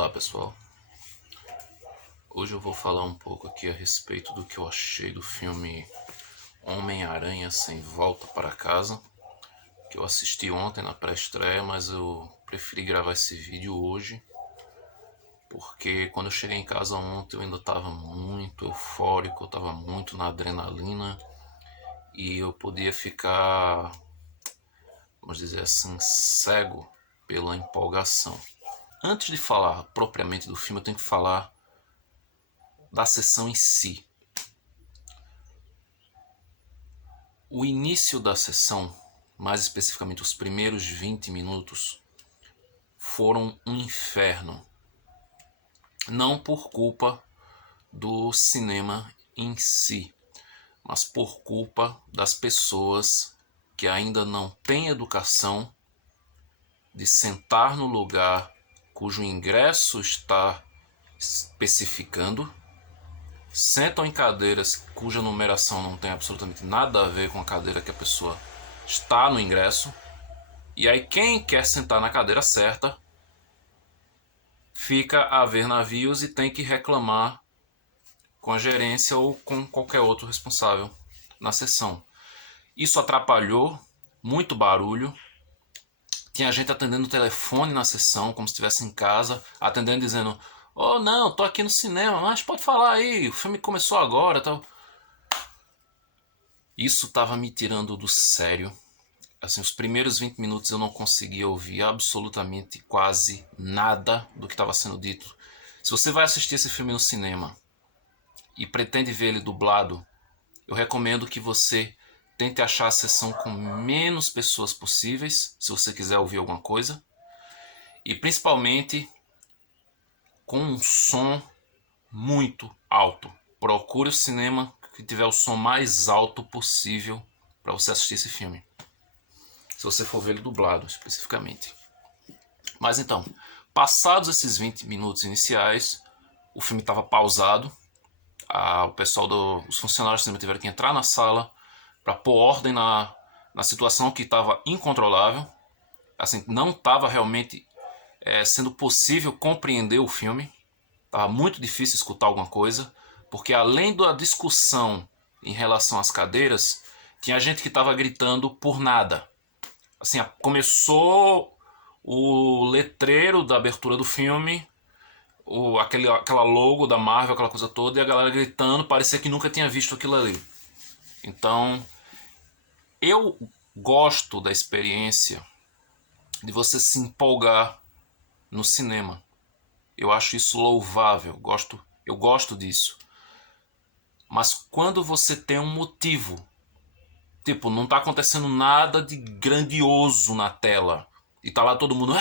Olá pessoal, hoje eu vou falar um pouco aqui a respeito do que eu achei do filme Homem-Aranha Sem Volta para Casa, que eu assisti ontem na pré-estreia, mas eu preferi gravar esse vídeo hoje, porque quando eu cheguei em casa ontem eu ainda estava muito eufórico, eu estava muito na adrenalina e eu podia ficar, vamos dizer assim, cego pela empolgação. Antes de falar propriamente do filme, eu tenho que falar da sessão em si. O início da sessão, mais especificamente os primeiros 20 minutos, foram um inferno. Não por culpa do cinema em si, mas por culpa das pessoas que ainda não têm educação de sentar no lugar cujo ingresso está especificando, sentam em cadeiras cuja numeração não tem absolutamente nada a ver com a cadeira que a pessoa está no ingresso, e aí quem quer sentar na cadeira certa fica a ver navios e tem que reclamar com a gerência ou com qualquer outro responsável na sessão. Isso atrapalhou, muito barulho. Tinha gente atendendo o telefone na sessão, como se estivesse em casa, atendendo dizendo: "Oh, não, tô aqui no cinema, mas pode falar aí, o filme começou agora", tal. Isso estava me tirando do sério. Assim, os primeiros 20 minutos eu não conseguia ouvir absolutamente quase nada do que estava sendo dito. Se você vai assistir esse filme no cinema e pretende ver ele dublado, eu recomendo que você tente achar a sessão com menos pessoas possíveis, se você quiser ouvir alguma coisa, e principalmente com um som muito alto. Procure o cinema que tiver o som mais alto possível para você assistir esse filme, se você for ver ele dublado especificamente. Mas então, passados esses 20 minutos iniciais, o filme estava pausado. O pessoal os funcionários do cinema tiveram que entrar na sala para pôr ordem na situação que estava incontrolável. Assim, não estava realmente sendo possível compreender o filme. Estava muito difícil escutar alguma coisa, porque além da discussão em relação às cadeiras, tinha gente que estava gritando por nada. Assim, começou o letreiro da abertura do filme, aquela logo da Marvel, aquela coisa toda, e a galera gritando, parecia que nunca tinha visto aquilo ali. Então, eu gosto da experiência de você se empolgar no cinema. Eu acho isso louvável, eu gosto disso. Mas quando você tem um motivo, tipo, não tá acontecendo nada de grandioso na tela, e tá lá todo mundo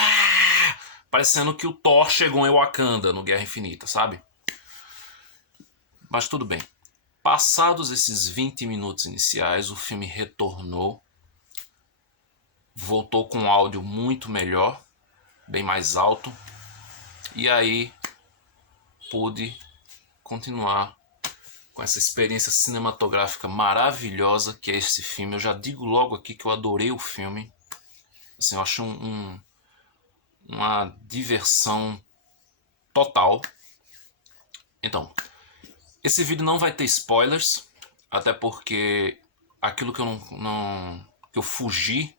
parecendo que o Thor chegou em Wakanda no Guerra Infinita, sabe? Mas tudo bem. Passados esses 20 minutos iniciais, o filme retornou, voltou com um áudio muito melhor, bem mais alto, e aí pude continuar com essa experiência cinematográfica maravilhosa que é esse filme. Eu já digo logo aqui que eu adorei o filme. Assim, eu acho uma diversão total. Então, esse vídeo não vai ter spoilers, até porque aquilo que que eu fugi,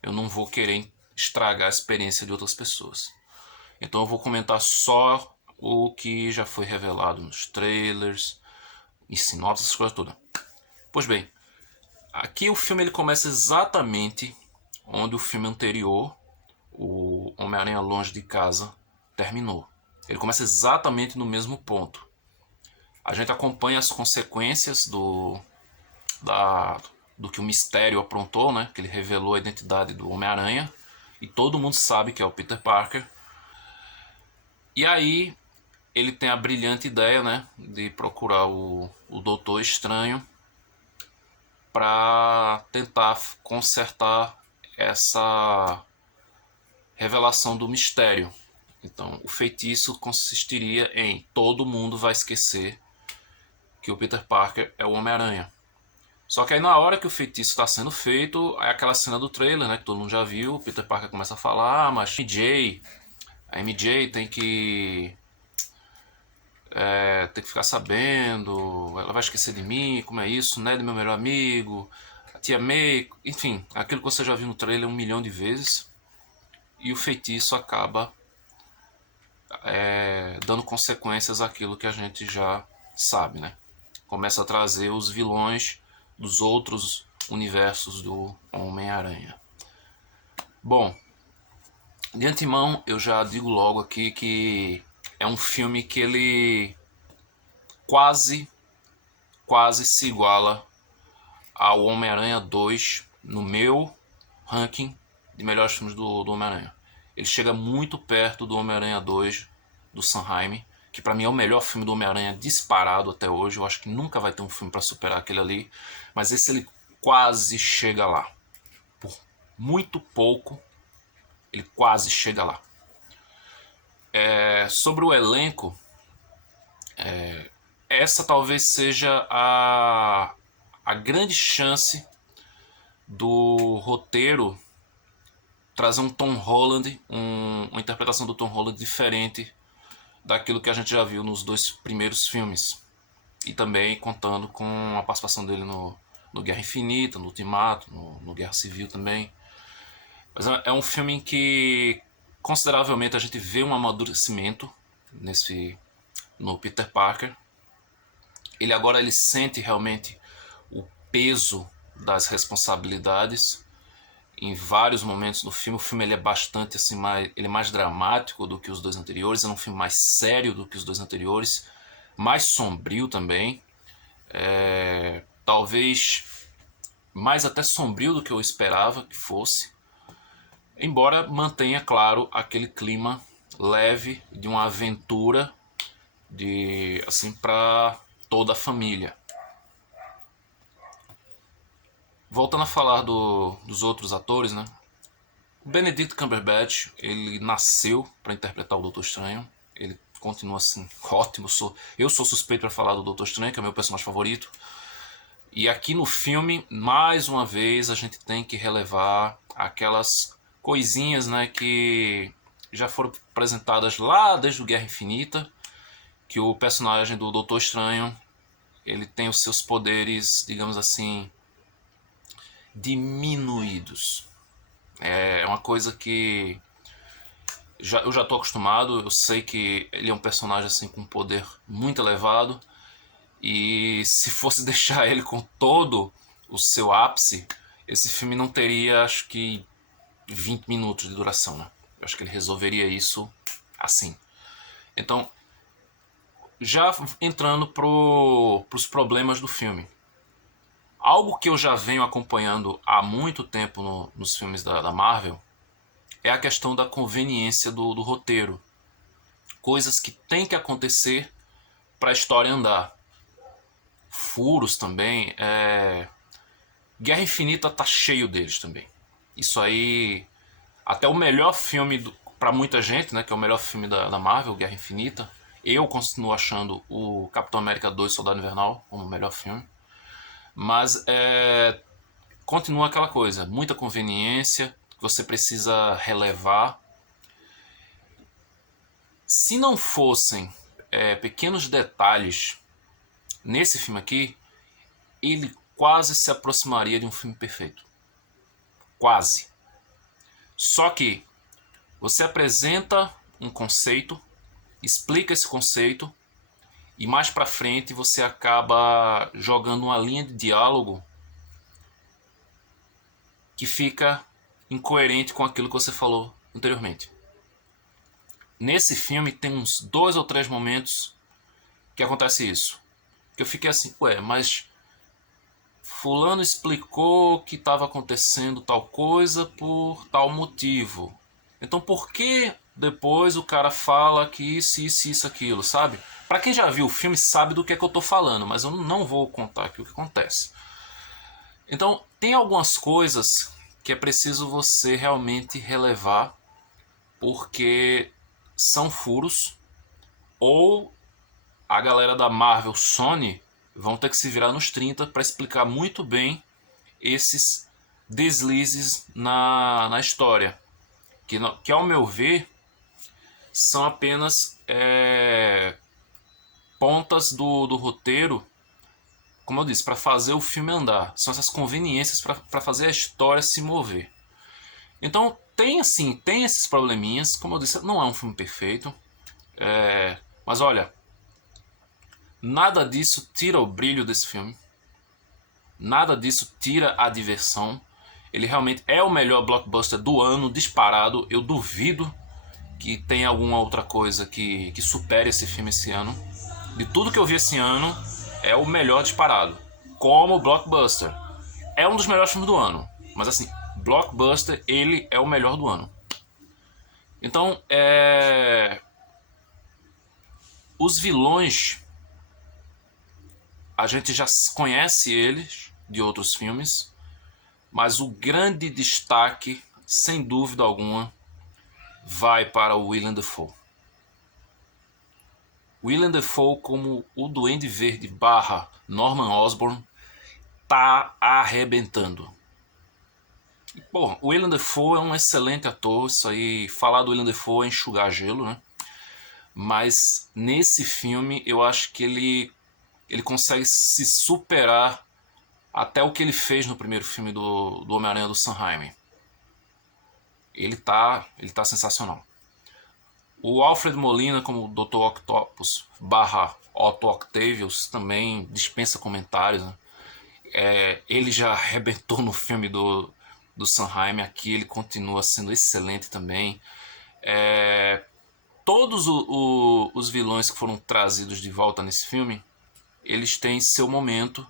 eu não vou querer estragar a experiência de outras pessoas. Então eu vou comentar só o que já foi revelado nos trailers e sinopses, essas coisas todas. Pois bem, aqui o filme ele começa exatamente onde o filme anterior, o Homem-Aranha Longe de Casa, terminou. Ele começa exatamente no mesmo ponto. A gente acompanha as consequências do que o mistério aprontou, né? Que ele revelou a identidade do Homem-Aranha e todo mundo sabe que é o Peter Parker. E aí ele tem a brilhante ideia, né, de procurar o Doutor Estranho para tentar consertar essa revelação do mistério. Então, o feitiço consistiria em todo mundo vai esquecer que o Peter Parker é o Homem-Aranha. Só que aí na hora que o feitiço está sendo feito, é aquela cena do trailer, né, que todo mundo já viu, o Peter Parker começa a falar, mas MJ, A MJ tem que ficar sabendo, ela vai esquecer de mim, como é isso, Ned meu melhor amigo, a tia May, enfim, aquilo que você já viu no trailer 1 milhão de vezes, e o feitiço acaba dando consequências àquilo que a gente já sabe, né? Começa a trazer os vilões dos outros universos do Homem-Aranha. Bom, de antemão eu já digo logo aqui que é um filme que ele quase se iguala ao Homem-Aranha 2 no meu ranking de melhores filmes do Homem-Aranha. Ele chega muito perto do Homem-Aranha 2 do Sam Raimi, que pra mim é o melhor filme do Homem-Aranha disparado até hoje. Eu acho que nunca vai ter um filme pra superar aquele ali, mas esse ele quase chega lá. Por muito pouco, ele quase chega lá. Sobre o elenco, essa talvez seja a grande chance do roteiro trazer um Tom Holland, uma interpretação do Tom Holland diferente daquilo que a gente já viu nos 2 primeiros filmes. E também contando com a participação dele no Guerra Infinita, no Ultimato, no Guerra Civil também. Mas é um filme em que consideravelmente a gente vê um amadurecimento no Peter Parker. Ele sente realmente o peso das responsabilidades em vários momentos do filme. O filme ele é bastante assim, ele é mais dramático do que os 2 anteriores, é um filme mais sério do que os 2 anteriores, mais sombrio também, talvez mais até sombrio do que eu esperava que fosse, embora mantenha, claro, aquele clima leve de uma aventura assim para toda a família. Voltando a falar dos outros atores, né? O Benedict Cumberbatch, ele nasceu para interpretar o Doutor Estranho. Ele continua assim, ótimo. Eu sou suspeito para falar do Doutor Estranho, que é o meu personagem favorito. E aqui no filme, mais uma vez, a gente tem que relevar aquelas coisinhas, né, que já foram apresentadas lá desde o Guerra Infinita, que o personagem do Doutor Estranho, ele tem os seus poderes, digamos assim, diminuídos. É uma coisa que eu já estou acostumado, eu sei que ele é um personagem assim com um poder muito elevado, e se fosse deixar ele com todo o seu ápice, esse filme não teria, acho que, 20 minutos de duração, né? Eu acho que ele resolveria isso assim. Então, já entrando pros problemas do filme. Algo que eu já venho acompanhando há muito tempo nos filmes da Marvel é a questão da conveniência do roteiro. Coisas que tem que acontecer para a história andar. Furos também. Guerra Infinita tá cheio deles também. Isso aí, até o melhor filme para muita gente, né, que é o melhor filme da Marvel, Guerra Infinita, eu continuo achando o Capitão América 2 Soldado Invernal como o melhor filme. Mas continua aquela coisa, muita conveniência, que você precisa relevar. Se não fossem pequenos detalhes nesse filme aqui, ele quase se aproximaria de um filme perfeito. Quase. Só que você apresenta um conceito, explica esse conceito, e mais pra frente você acaba jogando uma linha de diálogo que fica incoerente com aquilo que você falou anteriormente. Nesse filme tem uns 2 ou 3 momentos que acontece isso. Que eu fiquei assim, mas fulano explicou que estava acontecendo tal coisa por tal motivo. Então por que depois o cara fala que isso, aquilo, sabe? Pra quem já viu o filme sabe do que é que eu tô falando, mas eu não vou contar aqui o que acontece. Então tem algumas coisas que é preciso você realmente relevar, porque são furos, ou a galera da Marvel, Sony, vão ter que se virar nos 30 para explicar muito bem esses deslizes na história. Que ao meu ver, são apenas pontas do roteiro, como eu disse, para fazer o filme andar. São essas conveniências para fazer a história se mover. Então tem assim, tem esses probleminhas. Como eu disse, não é um filme perfeito. Mas olha, nada disso tira o brilho desse filme. Nada disso tira a diversão. Ele realmente é o melhor blockbuster do ano, disparado. Eu duvido que tenha alguma outra coisa que supere esse filme esse ano. De tudo que eu vi esse ano, é o melhor disparado. Como blockbuster. É um dos melhores filmes do ano. Mas assim, blockbuster, ele é o melhor do ano. Então, os vilões, a gente já conhece eles de outros filmes, mas o grande destaque, sem dúvida alguma, vai para o Willem Dafoe. Willem Dafoe como o Duende Verde barra Norman Osborn tá arrebentando. Bom, o Willem Dafoe é um excelente ator, isso aí, falar do Willem Dafoe é enxugar gelo, né? Mas nesse filme eu acho que ele consegue se superar até o que ele fez no primeiro filme do Homem-Aranha do Sam Raimi. Ele tá sensacional. O Alfred Molina como Dr. Octopus barra Otto Octavius também dispensa comentários, né? Ele já arrebentou no filme do Sam Raimi, aqui ele continua sendo excelente também. Todos os vilões que foram trazidos de volta nesse filme, eles têm seu momento,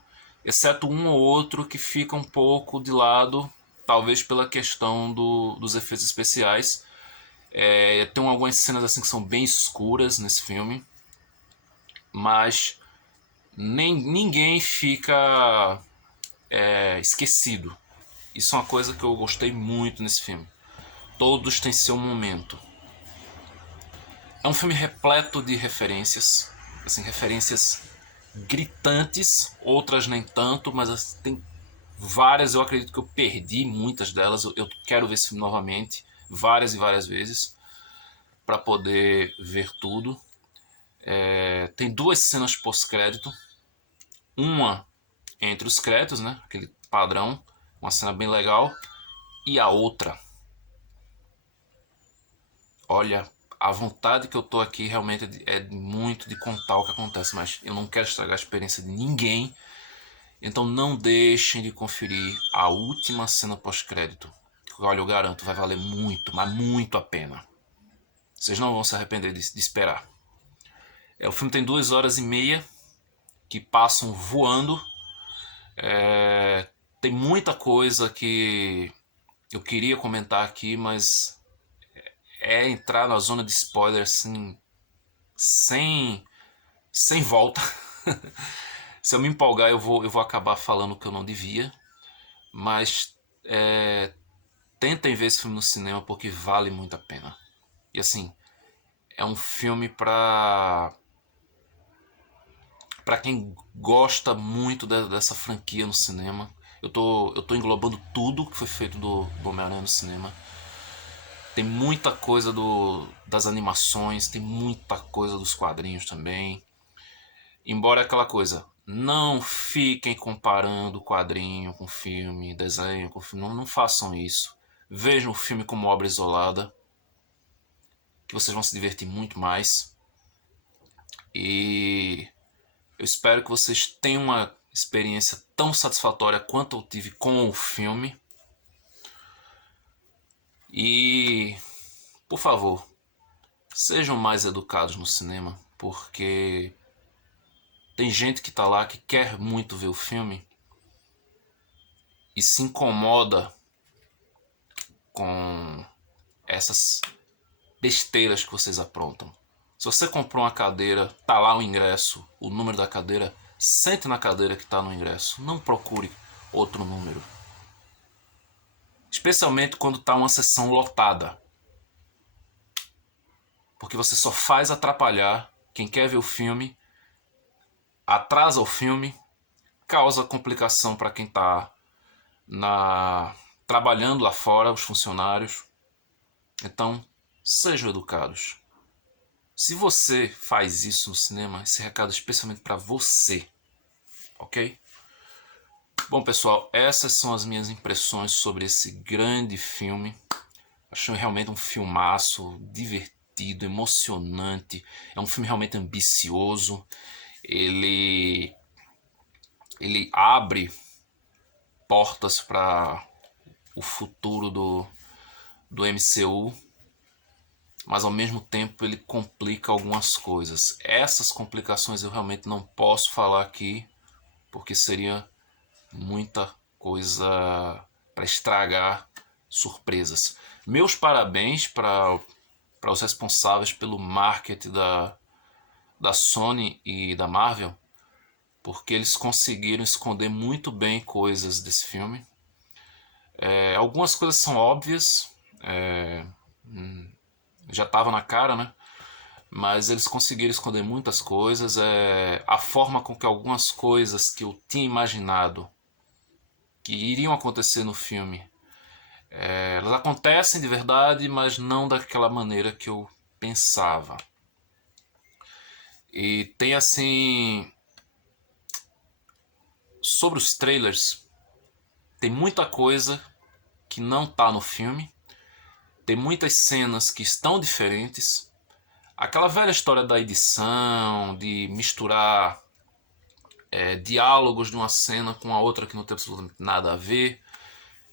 exceto um ou outro que fica um pouco de lado, talvez pela questão dos efeitos especiais. Tem algumas cenas assim que são bem escuras nesse filme, mas ninguém fica esquecido. Isso é uma coisa que eu gostei muito nesse filme. Todos têm seu momento. É um filme repleto de referências, assim, referências gritantes, outras nem tanto, mas assim, tem várias. Eu acredito que eu perdi muitas delas. Eu quero ver esse filme novamente, várias e várias vezes, para poder ver tudo. Tem duas cenas pós-crédito, uma entre os créditos, né, aquele padrão, uma cena bem legal, e a outra, olha, a vontade que eu tô aqui realmente é muito de contar o que acontece, mas eu não quero estragar a experiência de ninguém. Então não deixem de conferir a última cena pós-crédito. Olha, eu garanto, vai valer muito, mas muito a pena. Vocês não vão se arrepender de esperar. O filme tem 2 horas e meia que passam voando. Tem muita coisa que eu queria comentar aqui, mas entrar na zona de spoiler assim, sem volta. Se eu me empolgar, eu vou acabar falando o que eu não devia. Mas tentem ver esse filme no cinema porque vale muito a pena. E assim, é um filme para quem gosta muito dessa franquia no cinema. Eu tô englobando tudo que foi feito do Homem-Aranha no cinema. Tem muita coisa das animações, tem muita coisa dos quadrinhos também. Embora aquela coisa, não fiquem comparando quadrinho com filme, desenho com filme, não façam isso. Vejam o filme como obra isolada, que vocês vão se divertir muito mais. E eu espero que vocês tenham uma experiência tão satisfatória quanto eu tive com o filme. E, por favor, sejam mais educados no cinema, porque tem gente que tá lá que quer muito ver o filme e se incomoda com essas besteiras que vocês aprontam. Se você comprou uma cadeira, tá lá o ingresso, o número da cadeira, sente na cadeira que está no ingresso. Não procure outro número. Especialmente quando está uma sessão lotada. Porque você só faz atrapalhar quem quer ver o filme, atrasa o filme, causa complicação para quem está trabalhando lá fora, os funcionários. Então, sejam educados. Se você faz isso no cinema, esse recado é especialmente para você, ok? Bom, pessoal, essas são as minhas impressões sobre esse grande filme. Achei realmente um filmaço divertido, emocionante. É um filme realmente ambicioso. Ele abre portas para o futuro do MCU, mas ao mesmo tempo ele complica algumas coisas. Essas complicações eu realmente não posso falar aqui, porque seria muita coisa para estragar surpresas. Meus parabéns para os responsáveis pelo marketing da Sony e da Marvel, porque eles conseguiram esconder muito bem coisas desse filme. Algumas coisas são óbvias, já estava na cara, né? Mas eles conseguiram esconder muitas coisas. A forma com que algumas coisas que eu tinha imaginado que iriam acontecer no filme, elas acontecem de verdade, mas não daquela maneira que eu pensava. E tem assim, sobre os trailers, tem muita coisa que não tá no filme, tem muitas cenas que estão diferentes. Aquela velha história da edição, de misturar diálogos de uma cena com a outra que não tem absolutamente nada a ver.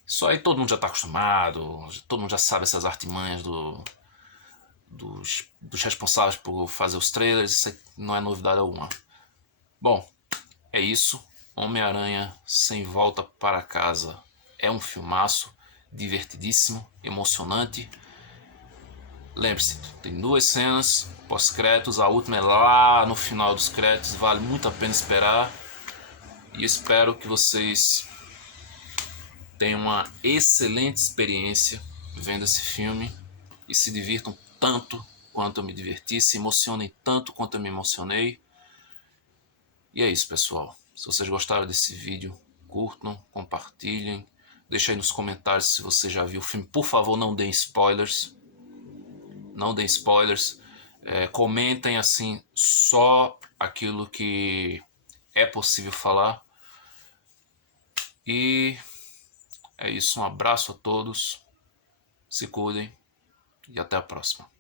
Isso aí todo mundo já está acostumado, todo mundo já sabe essas artimanhas dos responsáveis por fazer os trailers, isso aí não é novidade alguma. Bom, é isso. Homem-Aranha Sem Volta para Casa é um filmaço divertidíssimo, emocionante. Lembre-se, tem 2 cenas pós-créditos, a última é lá no final dos créditos, vale muito a pena esperar. E espero que vocês tenham uma excelente experiência vendo esse filme e se divirtam tanto quanto eu me diverti, se emocionem tanto quanto eu me emocionei. E é isso, pessoal. Se vocês gostaram desse vídeo, curtam, compartilhem, deixem aí nos comentários se você já viu o filme. Por favor, não deem spoilers. Não deem spoilers. Comentem assim só aquilo que é possível falar. E é isso. Um abraço a todos. Se cuidem e até a próxima.